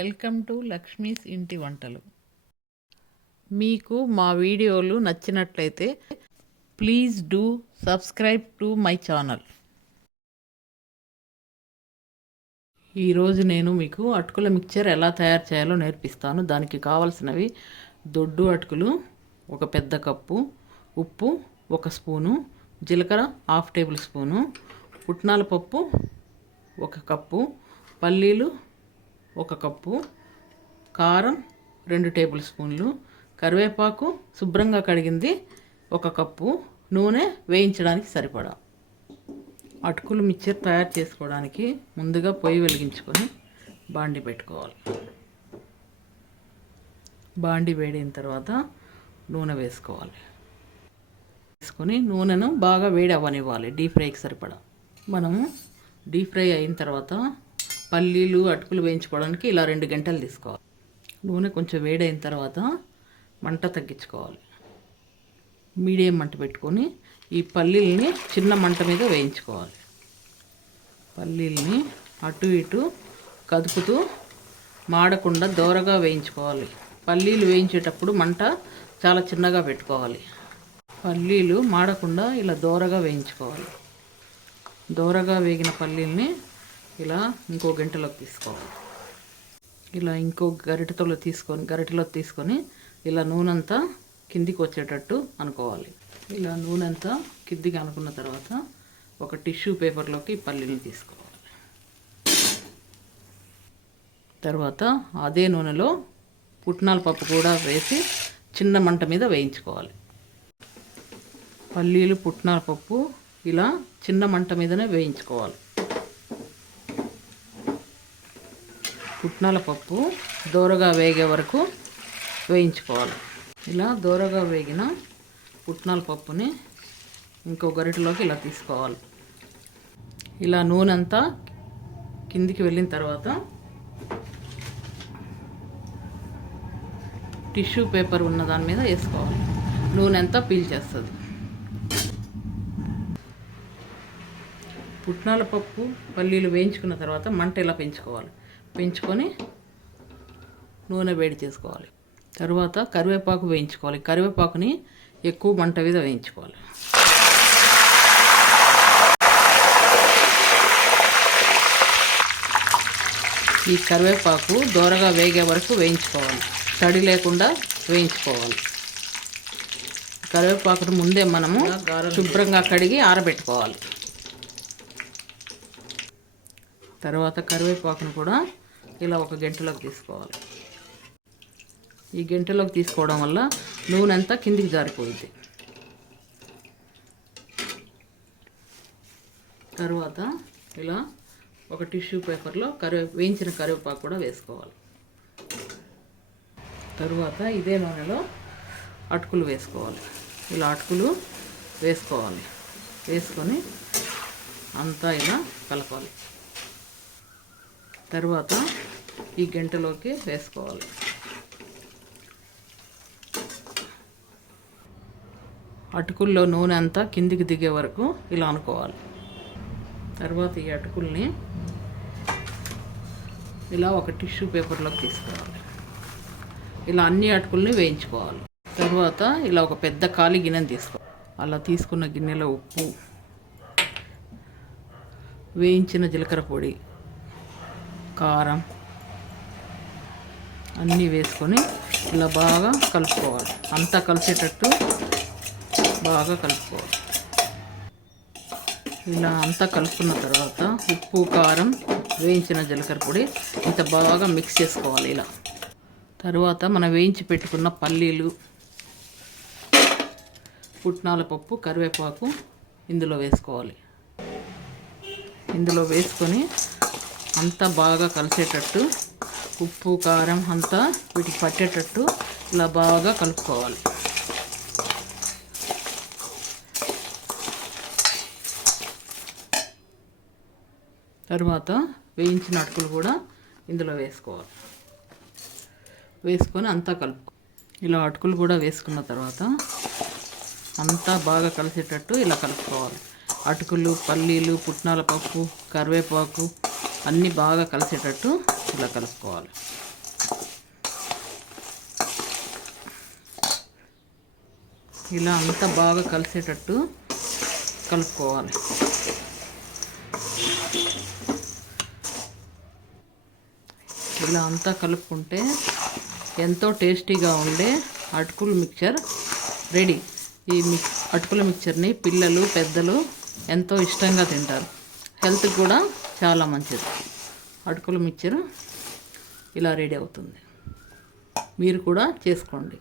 Welcome to Lakshmi's ఇంటి వంటలు. మీకు మా వీడియోలు నచ్చినట్లయితే please do subscribe to my channel. ఈరోజు నేను మీకు అటుకుల మిక్చర్ ఎలా తయారు చేయాలో నేర్పిస్తాను. దానికి కావలసినవి దొడ్డు అటుకులు 1 పెద్ద కప్పు, ఉప్పు 1 స్పూను, జీలకర్ర 1/2 టేబుల్ స్పూను, పుట్నాల పప్పు 1 కప్పు, పల్లీలు 1 కప్పు, కారం 2 టేబుల్ స్పూన్లు, కరివేపాకు శుభ్రంగా కడిగింది 1 కప్పు, నూనె వేయించడానికి సరిపడా. అటుకులు మిక్చర్ తయారు చేసుకోవడానికి ముందుగా పొయ్యి వెలిగించుకొని బాండి పెట్టుకోవాలి. బాండి వేడిన తర్వాత నూనె వేసుకోవాలి. వేసుకొని నూనెను బాగా వేడి అవ్వనివ్వాలి. డీప్ ఫ్రైకి సరిపడా. మనము డీప్ ఫ్రై అయిన తర్వాత పల్లీలు అటుకులు వేయించుకోవడానికి ఇలా 2 గంటలు తీసుకోవాలి. నూనె కొంచెం వేడైన తర్వాత మంట తగ్గించుకోవాలి. మీడియం మంట పెట్టుకొని ఈ పల్లీలని చిన్న మంట మీద వేయించుకోవాలి. పల్లీలని అటు ఇటు కదుపుతూ మాడకుండా దోరగా వేయించుకోవాలి. పల్లీలు వేయించేటప్పుడు మంట చాలా చిన్నగా పెట్టుకోవాలి. పల్లీలు మాడకుండా ఇలా దోరగా వేయించుకోవాలి. దోరగా వేగిన పల్లీల్ని ఇలా ఇంకో గంటలోకి తీసుకోవాలి. ఇలా ఇంకో గరిటెలో తీసుకొని ఇలా నూనెంతా కిందికి వచ్చేటట్టు అనుకోవాలి. ఇలా నూనెంతా కిందికి అనుకున్న తర్వాత ఒక టిష్యూ పేపర్లోకి పల్లీని తీసుకోవాలి. తర్వాత అదే నూనెలో పుట్నాల పప్పు కూడా వేసి చిన్న మంట మీద వేయించుకోవాలి. పల్లీలు పుట్నాల పప్పు ఇలా చిన్న మంట మీదనే వేయించుకోవాలి. పుట్నాల పప్పు దోరగా వేగే వరకు వేయించుకోవాలి. ఇలా దోరగా వేగిన పుట్నాల పప్పుని ఇంకో గరిటెలోకి ఇలా తీసుకోవాలి. ఇలా నూనె అంతా కిందికి వెళ్ళిన తర్వాత టిష్యూ పేపర్ ఉన్న దాని మీద వేసుకోవాలి. నూనె అంతా పీల్చేస్తుంది. పుట్నాల పప్పు పల్లీలు వేయించుకున్న తర్వాత మంట ఇలా పెంచుకొని నూనె వేడి చేసుకోవాలి. తర్వాత కరివేపాకు వేయించుకోవాలి. కరివేపాకుని ఎక్కువ మంట మీద వేయించుకోవాలి. ఈ కరివేపాకు దోరగా వేగే వరకు వేయించుకోవాలి. తడి లేకుండా వేయించుకోవాలి. కరివేపాకును ముందే మనము శుభ్రంగా కడిగి ఆరబెట్టుకోవాలి. తర్వాత కరివేపాకును కూడా ఇలా 1 గంటలోకి తీసుకోవాలి. ఈ గంటలోకి తీసుకోవడం వల్ల నూనె అంతా కిందికి జారిపోయింది. తర్వాత ఇలా ఒక టిష్యూ పేపర్లో వేయించిన కరివేపాకు కూడా వేసుకోవాలి. తర్వాత ఇదే నూనెలో అటుకులు వేసుకోవాలి. ఇలా అటుకులు వేసుకొని అంతా ఇలా కలపాలి. తర్వాత ఈ గంటలోకి వేసుకోవాలి. అటుకుల్లో నూనె అంతా కిందికి దిగే వరకు ఇలా అనుకోవాలి. తర్వాత ఈ అటుకుల్ని ఇలా ఒక టిష్యూ పేపర్లోకి తీసుకోవాలి. ఇలా అన్ని అటుకుల్ని వేయించుకోవాలి. తర్వాత ఇలా ఒక పెద్ద ఖాళీ గిన్నెని తీసుకోవాలి. అలా తీసుకున్న గిన్నెలో ఉప్పు, వేయించిన జీలకర్ర పొడి, కారం అన్నీ వేసుకొని ఇలా బాగా కలుపుకోవాలి. అంతా కలిసేటట్టు బాగా కలుపుకోవాలి. ఇలా అంతా కలుపుకున్న తర్వాత ఉప్పు, కారం, వేయించిన జీలకర్ర పొడి ఇంత బాగా మిక్స్ చేసుకోవాలి. ఇలా తర్వాత మనం వేయించి పెట్టుకున్న పల్లీలు, పుట్నాల పప్పు, కరివేపాకు ఇందులో వేసుకోవాలి. ఇందులో వేసుకొని అంతా బాగా కలిసేటట్టు ఉప్పు, కారం అంతా వీటికి పట్టేటట్టు ఇలా బాగా కలుపుకోవాలి. తర్వాత వేయించిన అటుకులు కూడా ఇందులో వేసుకొని అంతా ఇలా అటుకులు కూడా వేసుకున్న తర్వాత అంతా బాగా కలిసేటట్టు ఇలా కలుపుకోవాలి. అటుకులు, పల్లీలు, పుట్నాల పప్పు, కరివేపాకు అన్నీ బాగా కలిసేటట్టు ఇలా కలుపుకోవాలి. ఇలా అంతా బాగా కలిసేటట్టు కలుపుకోవాలి. ఇలా అంతా కలుపుకుంటే ఎంతో టేస్టీగా ఉండే అటుకుల మిక్చర్ రెడీ. ఈ అటుకుల మిక్చర్ని పిల్లలు పెద్దలు ఎంతో ఇష్టంగా తింటారు. హెల్త్కి కూడా చాలా మంచిది. అటుకుల మిక్చర్ ఇలా రెడీ అవుతుంది. మీరు కూడా చేసుకోండి.